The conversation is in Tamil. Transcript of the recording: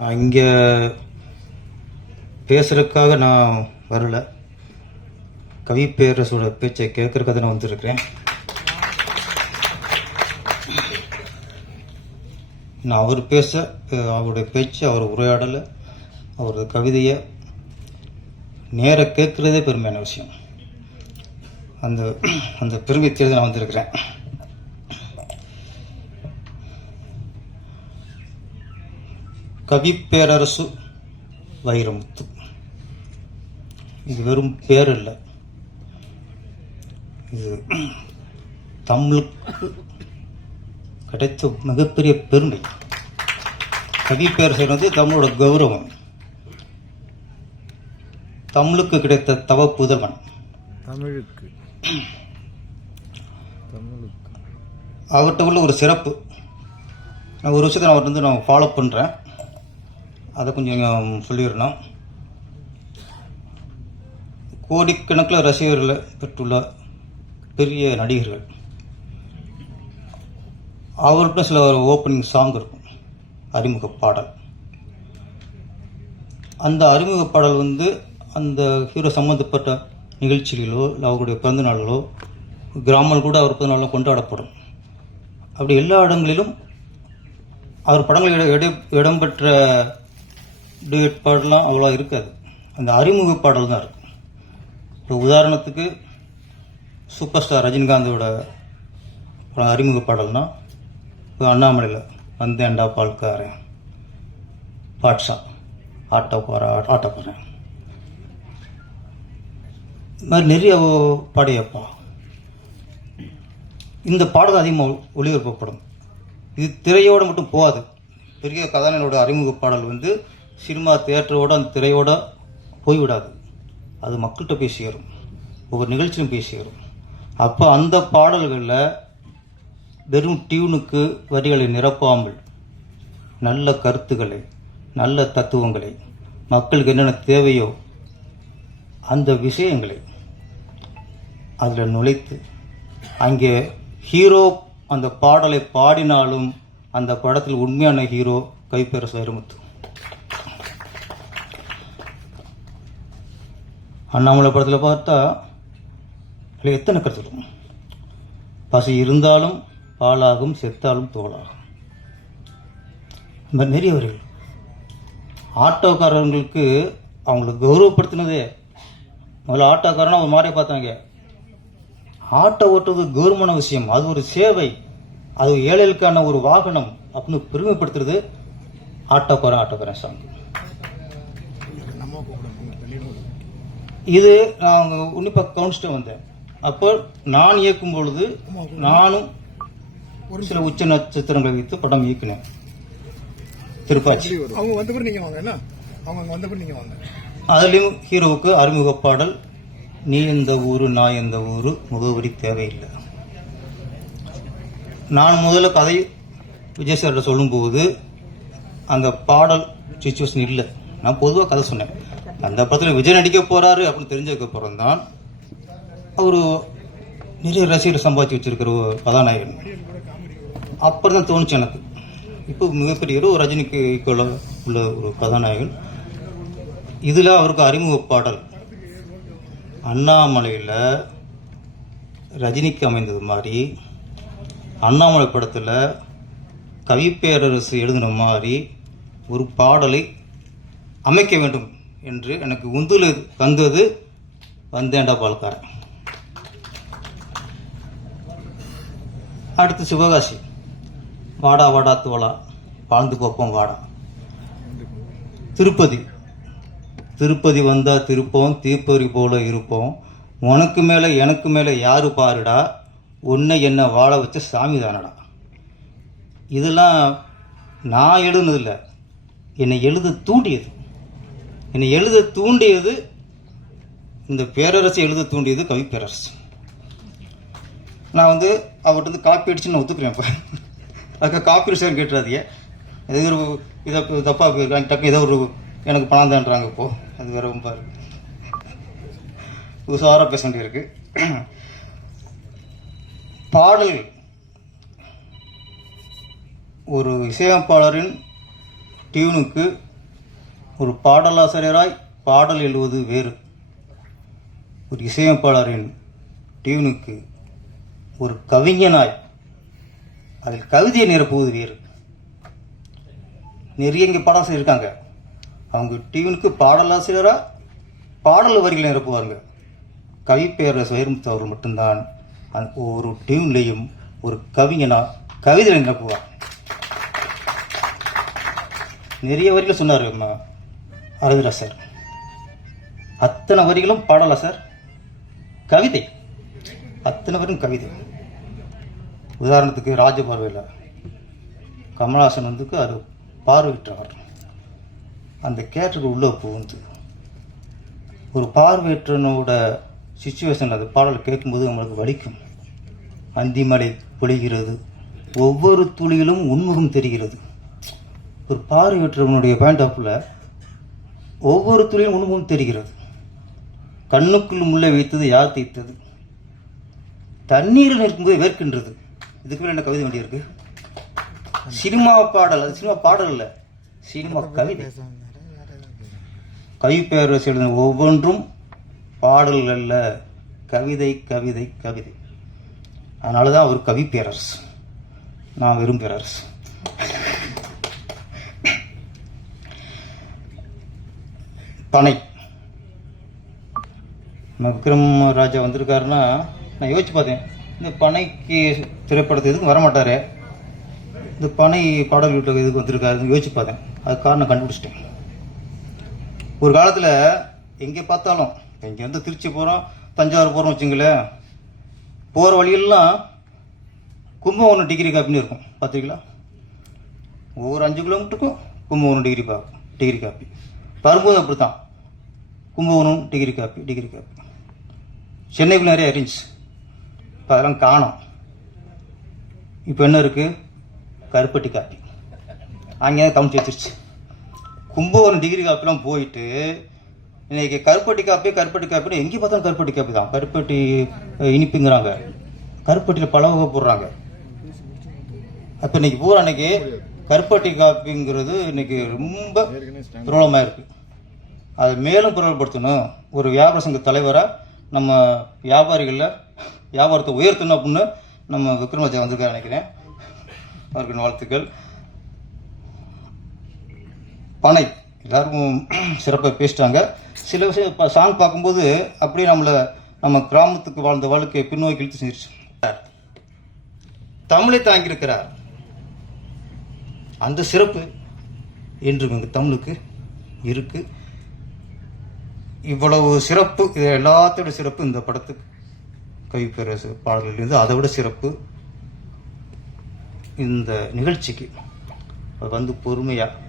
இங்கே பேசுகிறதுக்காக நான் வரல, கவி பேரரசோட பேச்சை கேட்கறதுக்காக நான் வந்திருக்கிறேன். நான் அவர் பேச, அவருடைய பேச்சு, அவர் உரையாடலை, அவரது கவிதையை நேர கேட்குறதே பெருமையான விஷயம். அந்த அந்த பெருமை தேர்தல் நான் வந்திருக்கிறேன். கவி பேரரசு வைரமுத்து, இது வெறும் பேர் இல்லை, இது தமிழுக்கு கிடைத்த மிகப்பெரிய பெருமை. கவி பேரரசு வந்து தமிழோட கௌரவம், தமிழுக்கு கிடைத்த தவ புதல்வன். அவர்கிட்ட உள்ள ஒரு சிறப்பு, நான் ஒரு விஷயத்தை நான் ஃபாலோ பண்ணுறேன், அதை கொஞ்சம் சொல்லிடணும். கோடிக்கணக்கில் ரசிகர்களை பெற்றுள்ள பெரிய நடிகர்கள், அவர்கிட்ட சில ஓப்பனிங் சாங் இருக்கும், அறிமுக பாடல். அந்த அறிமுக பாடல் வந்து அந்த ஹீரோ சம்மந்தப்பட்ட நிகழ்ச்சிகளோ இல்லை அவருடைய பிறந்த நாள்களோ, கிராமங்கள் கூட அவர் பிறந்த நாளும் கொண்டாடப்படும். அப்படி எல்லா இடங்களிலும் அவர் படங்களில் இடம்பெற்ற டூயட் பாடலாம் அவ்வளோ இருக்காது, அந்த அறிமுக பாடல் தான் இருக்கும். இப்போ உதாரணத்துக்கு சூப்பர் ஸ்டார் ரஜினிகாந்தோட அறிமுக பாடல்னா, இப்போ அண்ணாமலையில் வந்தேன்டா பால்காரன், பாட்ஷா ஆட்டோ போகிறேன், இது மாதிரி நிறைய பாடியப்பா. இந்த பாடல் அதிகமாக ஒளிபரப்பப்படும். இது திரையோடு மட்டும் போகாது. பெரிய கதாநாயகனோட அறிமுக பாடல் வந்து சினிமா தியேட்டரோட அந்த திரையோட போய்விடாது, அது மக்கள்கிட்ட போய் சேரும், ஒவ்வொரு நிகழ்ச்சியும் போய் சேரும். அப்போ அந்த பாடல்களில் வெறும் டியூனுக்கு வரிகளை நிரப்பாமல் நல்ல கருத்துக்களை, நல்ல தத்துவங்களை, மக்களுக்கு என்னென்ன தேவையோ அந்த விஷயங்களை அதில் நுழைத்து, அங்கே ஹீரோ அந்த பாடலை பாடினாலும் அந்த படத்தில் உண்மையான ஹீரோ கவி பேரரசு வைரமுத்து. அண்ணாமலை படத்தில் பார்த்தா எத்தனை கருத்து இருக்கும், பசி இருந்தாலும் பாலாகும், செத்தாலும் தோளாகும். இந்த மாதிரி நிறைய வரிகள். ஆட்டோக்காரர்களுக்கு அவங்களை கௌரவப்படுத்தினதே, முதல்ல ஆட்டோக்காரனா ஒரு மாதிரியே பார்த்தாங்க. ஆட்டோ ஓட்டுறது கௌரவமான விஷயம், அது ஒரு சேவை, அது ஏழைகளுக்கான ஒரு வாகனம் அப்படின்னு பெருமைப்படுத்துறது ஆட்டோக்காரன் சாங். இது நான் உன்னிப்பா கவனிச்சுட்டு வந்தேன். அப்போ நான் இயக்கும் பொழுது நானும் ஒரு சில உச்ச நட்சத்திரங்களை வைத்து படம் இயக்கினேன். திருப்பாச்சி அதுலயும் ஹீரோவுக்கு அறிமுக பாடல், நீ எந்த ஊரு நான் எந்த ஊரு, முகவரி தேவையில்லை. நான் முதல்ல கதை விஜய் சார்கிட்ட சொல்லும்போது அந்த பாடல் சிச்சுவேஷன் இல்லை, நான் பொதுவாக கதை சொன்னேன். அந்த படத்தில் விஜய் நடிக்க போறாரு அப்படின்னு தெரிஞ்சதுக்கப்புறம் தான் அவர் நிறைய ரசிகர் சம்பாதிச்சு வச்சிருக்கிற ஒரு கதாநாயகன். அப்புறம் தான் தோணுச்சு எனக்கு, இப்போ மிகப்பெரிய ஒரு ரஜினிக்கு ஈக்குவலாக உள்ள ஒரு கதாநாயகன். இதில் அவருக்கு அறிமுக பாடல் அண்ணாமலையில் ரஜினிக்கு அமைந்தது மாதிரி, அண்ணாமலை படத்தில் கவி பேரரசு எழுதின மாதிரி ஒரு பாடலை அமைக்க வேண்டும் என்று எனக்கு உந்துல தந்தது வந்தேன்டா பால்காரன். அடுத்து சிவகாசி, வாடா வாடா தோளா வாழ்ந்து போப்போம் வாடா. திருப்பதி வந்தா திருப்போம், தீப்பொறி போல இருப்போம், உனக்கு மேல எனக்கு மேல யாரு பாருடா, உன்னை என்ன வாழ வச்ச சாமி தானடா. இதெல்லாம் நான் எழுதுனதில்லை, என்னை எழுத தூண்டியது இந்த பேரரசு எழுத தூண்டியது கவி பேரரசு. நான் வந்து அவர்கிட்ட வந்து காப்பி அடிச்சு நான் ஒத்துக்கிறேன். இப்போ அதுக்காக காப்பி அடிச்சு கேட்டுறாதீங்க, இது ஒரு இதை தப்பா டக்கு ஏதோ ஒரு எனக்கு பணம் தான்றாங்க. இப்போ அது வேற ரொம்ப உசாரா பேச வேண்டியிருக்கு. பாடல் ஒரு இசையமைப்பாளரின் டியூனுக்கு ஒரு பாடலாசிரியராய் பாடல் எழுதுவது வேறு, ஒரு இசையமைப்பாளரின் டியூனுக்கு ஒரு கவிஞனாய் அதில் கவிதையை நிரப்புவது வேறு. நிறைய இங்கே பாடலாசிரியர் இருக்காங்க, அவங்க டியூனுக்கு பாடலாசிரியராக பாடல் வரிகளை நிரப்புவாங்க. கவிப்பேரரசு வைரமுத்து அவர்கள் மட்டும்தான் ஒரு டியூன்லையும் ஒரு கவிஞனா கவிதைகளை நிரப்புவார். நிறைய வரிகள் சொன்னார் அரவிந்தா சார், அத்தனை வரிகளும் பாடலா சார், கவிதை, அத்தனை வரும் கவிதை. உதாரணத்துக்கு ராஜபார்வையில் கமலஹாசன் அது பார்வையற்றவர், அந்த கேரக்டருக்கு உள்ள புகுந்து ஒரு பார்வையற்றனோட சிச்சுவேஷன் அது பாடல் கேட்கும்போது நம்மளுக்கு வலிக்கும். அந்திமலை பொழிகிறது, ஒவ்வொரு துளியிலும் உன்முகம் தெரிகிறது. ஒரு பார்வையற்றவனுடைய பாயிண்ட் ஆஃப்ல ஒவ்வொரு துளியும் உன்முகம் தெரிகிறது. கண்ணுக்குள் முள்ளை வைத்தது யார் தைத்தது, தண்ணீரில் நிற்கும்போது வேர்க்கின்றது. இதுக்கு மேலே என்ன கவிதை வேண்டி இருக்கு? சினிமா பாடல், அது சினிமா பாடல் இல்லை, சினிமா கவிதை. கவிப்பேரரசு எழுதின ஒவ்வொன்றும் பாடல் அல்ல, கவிதை கவிதை கவிதை. அதனால தான் அவர் கவிப்பேரரசு, நான் வெறும் பேரரசு. பனை, விக்ரம் ராஜா வந்திருக்காருன்னா நான் யோசிச்சு பார்த்தேன், இந்த பனைக்கு திரைப்படத்தை எதுக்கும் வரமாட்டாரு, இந்த பனை பாடல் வீட்டில் எதுக்கு வந்திருக்காருன்னு யோசிச்சு பார்த்தேன். அது காரணம் கண்டுபிடிச்சிட்டேன். ஒரு காலத்தில் எங்கே பார்த்தாலும், இங்கேருந்து திருச்சி போகிறோம், தஞ்சாவூர் போகிறோம் வச்சுங்களேன், போகிற வழியெல்லாம் கும்பகோணம் டிகிரி காப்பின்னு இருக்கும், பார்த்துருக்கீங்களா? ஒவ்வொரு 5 கிலோமீட்டருக்கும் கும்பகோணம் டிகிரி காப்பி. வரும்போது அப்படி தான், கும்பகோணம் டிகிரி காப்பி. சென்னைக்குள்ள நிறைய இருந்துச்சு, இப்போ அதெல்லாம் காணோம். இப்போ என்ன இருக்குது? கருப்பட்டி காப்பி. அங்கே கமிச்சு வச்சிருச்சு. கும்பகோணம் டிகிரி காப்பிலாம் போயிட்டு இன்னைக்கு கருப்பட்டி காப்பின்னு எங்கே பார்த்தாலும் கருப்பட்டி காப்பி தான். கருப்பட்டி இனிப்புங்கிறாங்க, கருப்பட்டியில் பல வகை போடுறாங்க. அப்போ இன்னைக்கு பூரா அன்னைக்கு கருப்பட்டி காப்பிங்கிறது இன்னைக்கு ரொம்ப பிரபலமாக இருக்கு. அதை மேலும் பிரபலப்படுத்தணும். ஒரு வியாபார சங்க தலைவராக நம்ம வியாபாரத்தை உயர்த்தணும் அப்படின்னு நம்ம விக்ரமராஜா வந்திருக்காரு நினைக்கிறேன். அவருக்கு வாழ்த்துக்கள். பனை எல்லாருக்கும் சிறப்பாக பேசிட்டாங்க. சில விஷயம் சாங் பார்க்கும்போது அப்படியே நம்ம கிராமத்துக்கு வாழ்ந்த வாழ்க்கையை பின்னோக்கி இழுத்து செஞ்சிருச்சு. தமிழை தாங்கியிருக்கிறார், அந்த சிறப்பு என்றும் எங்கள் தமிழுக்கு இருக்கு. இவ்வளவு சிறப்பு, இது எல்லாத்தோட சிறப்பு இந்த படத்துக்கு கவிப்பேரரசு பாடல்களிலிருந்து அதை விட சிறப்பு இந்த நிகழ்ச்சிக்கு பொறுமையாக